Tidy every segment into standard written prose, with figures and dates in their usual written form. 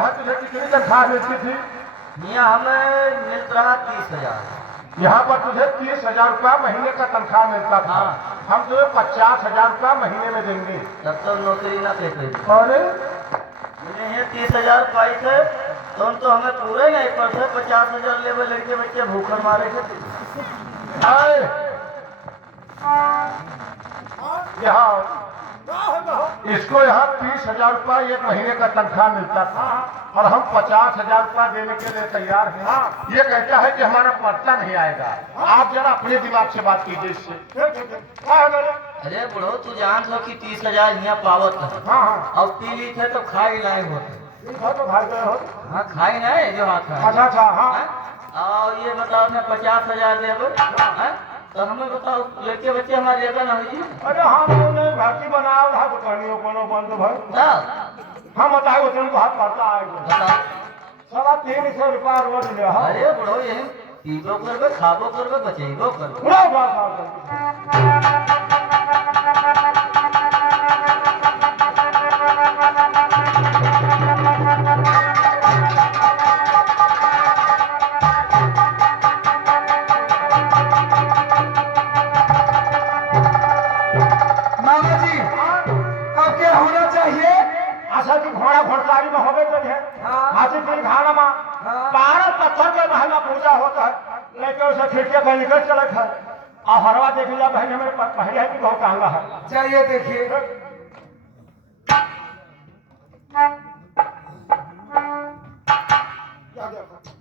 यहाँ तुझे कितनी तनख्वाह मिलती थी? यहाँ हमें मिल रहा 30,000। यहाँ पर तुझे 30,000 रुपया महीने का तनख्वाह मिलता था। हम तुझे 50,000 रुपया महीने में देंगे। तब तक नौकरी न करते। अरे ये 30,000 पाई थे तो हम तो हमें पूरे नहीं पड़ते। 50,000 लेवल लड़के बच्चे भूखर मारे थे। यहाँ इसको यहाँ 30,000 रुपया एक महीने का तनख्वाह मिलता था और हम 50,000 रुपया देने के लिए तैयार हैं। ये कहता है कि हमारा पर्चा नहीं आएगा। आप जरा अपने दिमाग से बात कीजिए इससे। अरे बुढ़ो तू जान लो कि 30,000 यहाँ पावत है। हाँ अब पी ली थे तो खाई लाए होते। तो भाई गए हो। हाँ खाई नहीं जो हाथ है। अच्छा हाँ। और ये बताओ मैं 50,000 देबो तो हमें बताओ लड़के बच्चे हमारे लेगा ना हुई। अरे हमने भर्ती बनाया रहा तो कहानियों कोनो बंद भाई। हम बताए उतने को हाथ पड़ता आएगा। 350 रुपया रोज ले। अरे बुढ़ो यही पीबो करबे खाबो करबे बचेबो करबे। घोड़ा घोड़सारी में होवे तो है। हाथी तीन घाना में 12 पत्थर के महल में पूजा होता है। लेकिन उसे खिड़की पर निकल चला है और हरवा देख लिया बहन हमें पहले है कि बहुत आंगा है। चाहिए देखिए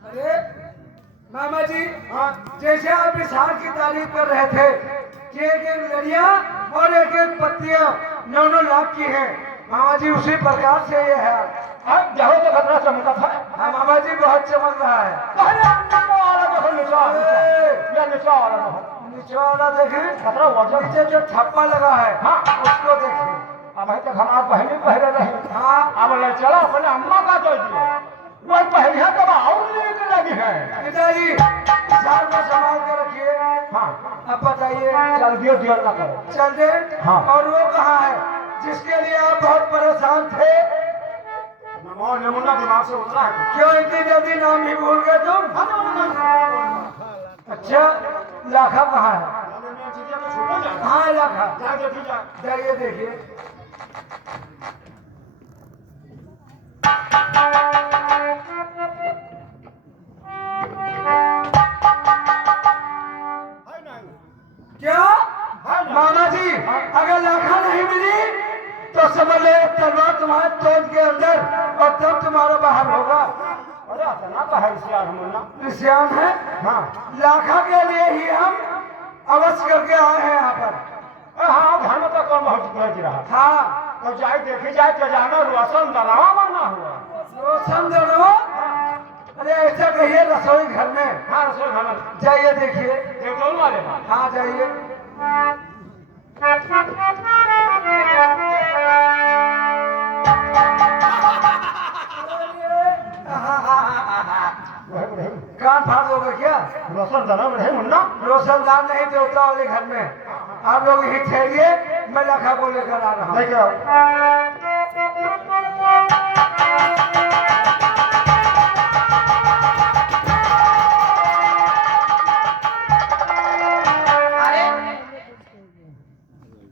अरे मामा जी जैसे आप विशाल की तारीफ कर रहे थे कि एक एक लड़िया और एक एक पत्तियां 9-9 लाख की है। मामा जी उसी प्रकार से ये है। अब जहो तो खतरा चमका था। हाँ मामा जी बहुत चमक रहा है। नीचे वाला देखिए खतरा वजन नीचे जो ठप्पा लगा है हाँ उसको देखिए। अब तक हमारा पहले पहले रहे। हाँ अब ले चलो अपने अम्मा का दे दिए वही पहले तो और लेके लगी है। पिताजी साल को संभाल कर रखिए। हाँ अब बताइए चल दियो दियो ना करो चल दे। हाँ। और वो कहाँ है जिसके लिए आप बहुत परेशान थे? नमूना दिमाग से उतरा है। क्यों इतनी जल्दी नाम ही भूल गए तुम? अच्छा लाखा कहाँ है? कहाँ है लाखा? जाइए देखिए। क्या मामा जी अगर लाखा नहीं मिली तो समझ ले तलवार तुम्हारे तोड़ के अंदर और तब तुम्हारा बाहर होगा। अरे इतना तो है सियान श्याम है। हाँ लाखा के लिए ही हम अवश्य करके आए हैं यहाँ पर। हाँ घर में तो कौन बहुत गज रहा। हाँ तो जाए देखी जाए तो जाना रोशन दलावा बनना हुआ। रोशन दलो अरे ऐसा कहिए रसोई घर में। हाँ रसोई घर में जाइए देखिए। दोनों वाले हाँ जाइए। कान फाड़ दोगे क्या? रोशन दलावा है मुन्ना। रोशनदान नहीं देवता वाले घर में। आप लोग यही ठहरिए मैं लाखा को लेकर आ रहा हूँ। लेके आओ।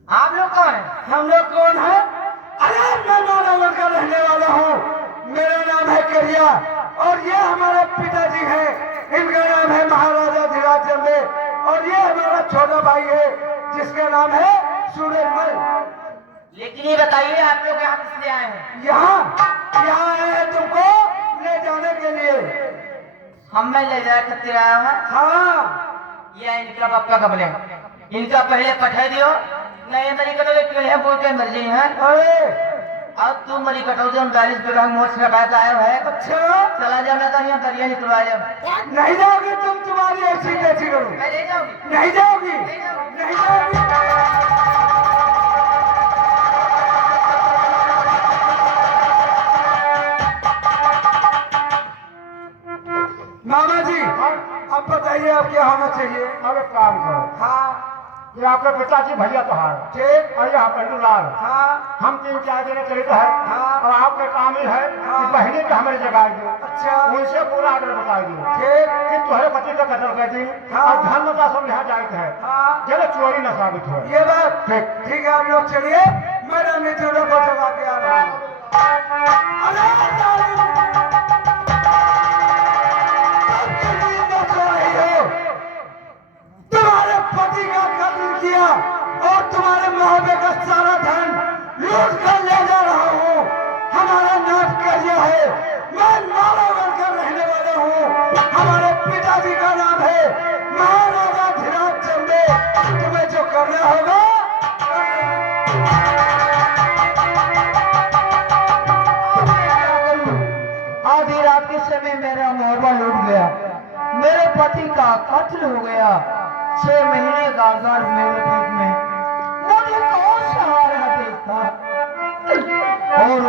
आप लोग कौन है? हम लोग कौन है? अरे मैं नारायण का रहने वाला हूँ। मेरा नाम है करिया और ये हमारे पिताजी हैं। इनका नाम है महाराजा धीराज चंदे और ये हमारा छोटा भाई है जिसका नाम है सूरजमल। लेकिन ये बताइए आप लोग यहाँ किस लिए आए हैं? यहाँ आए हैं तुमको ले जाने के लिए। हमें ले जाए खातिर आया है। हाँ ये इनका पप्पा कब ले इनका पहले पठा दियो नहीं मरी कटो है बोल के मर गई है। अरे अब तू मरी कटो जो 39 बीघा मोट से लगाया आया है। अच्छा चला जा मैं कहीं दरिया निकलवा जाओ। नहीं जाओगी तुम? तुम्हारी ऐसी कैसी करूँ? मैं ले जाऊंगी। नहीं जाओगी? नहीं जाओगी? मामा जी अब बताइए अब क्या होना चाहिए? अब एक काम करो। हाँ ये आपके पिताजी भैया तो है ठीक। और यहाँ पेंडूलाल हाँ हम 3-4 दिन चलित है हाँ। और आपके काम ही है कि बहनी के हमारे जगाए दो अच्छा उनसे पूरा आर्डर बता दो ठीक। कि तुम्हारे पति का कत्ल कर दी हाँ। और धन मता सब यहाँ जाए है हाँ चलो चोरी न साबित हो ये बात ठीक है। आप लोग चलिए, मैं रानी चौधरी को जगा के आ रहा हूँ। अरे दारू! तुम कितनी बच रही हो? तुम्हारे पति का कत्ल किया और तुम्हारे मोहब्बे का सारा धन लूट कर ले जा रहा हूँ। हमारा नाम करिया है, मैं नारायण का रहने वाला हूँ। हमारे पिताजी का नाम है महाराजा धीराज चंदे। तुम्हें जो करना होगा आधी रात के समय मेरा मोहब्बा लूट गया, मेरे पति का कत्ल हो गया। 6 महीने गागर मेरे पेट में, मुझे कौन सहारा देता और